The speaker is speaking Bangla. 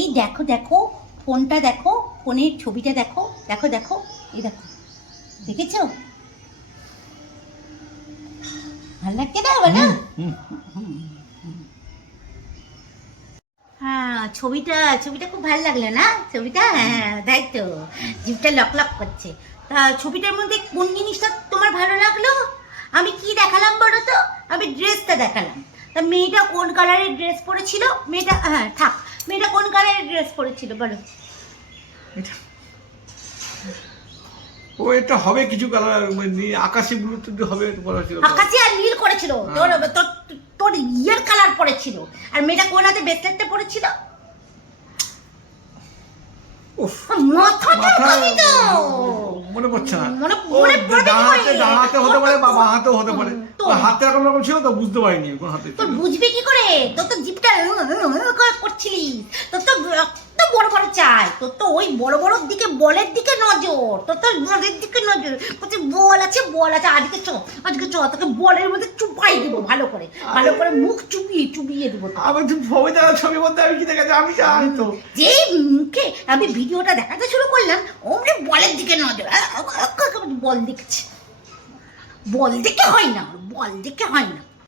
এই দেখো দেখো ফোনটা দেখো ফোনের ছবিটা দেখো দেখো দেখো এই দেখো দেখেছ? ভালো লাগছে না বলো? হ্যাঁ ছবিটা ছবিটা খুব ভালো লাগল না? ছবিটা? হ্যাঁ তাই তো। জিভটা লক লক করছে। তা ছবিটার মধ্যে কোন জিনিসটা তোমার ভালো লাগল? আমি কি দেখালাম বলো তো? আমি ড্রেসটা দেখালাম। তা মেয়েটা কোন কালারের ড্রেস পরেছিল? মেয়েটা হ্যাঁ থাক। মেয়েটা কোন কালারের ড্রেস পরেছিল বলো? ও এটা হবে কিছু কালার আকাশি ব্লু তো হবে বলা ছিল। আকাশি আর নীল করেছিল। তোর তোর তোর ইয়ের কালার পরেছিল। আর মেয়েটা কোন হাতে ব্রেসলেটটা পরেছিল? উফ। মাথা মনে পড়ছে না। মনে- মনে হাতে হাতে পারে বা হাতেও হতে পারে। তো। এরকম রকম ছিল তো বুঝতে পারিনি কোন হাতে ছিল। বুঝবি কি করে? তোর তো জিপটা করছিলি তোর তো রক্ত বড় বড় চাই। তোর তো ওই বড় বড় দিকে বলের দিকে নজর। তোর তো বলের দিকে নজর। বলছে বল আছে বল আছে। আজকে চ আজকে চ তোকে বলের মধ্যে চুপাই দেবো ভালো করে। ভালো করে মুখ চুপিয়ে চুপিয়ে দেবো তোকে। আমি তুই ছবি দেখা ছবি বলতে আমি কি দেখেছি আমি জানি তো যে মুখে আমি ভিডিওটা দেখাতে শুরু করলাম ওমরে বলের দিকে নজর। বল দেখছে। বল দেখে হয় না। বল দেখে হয় না।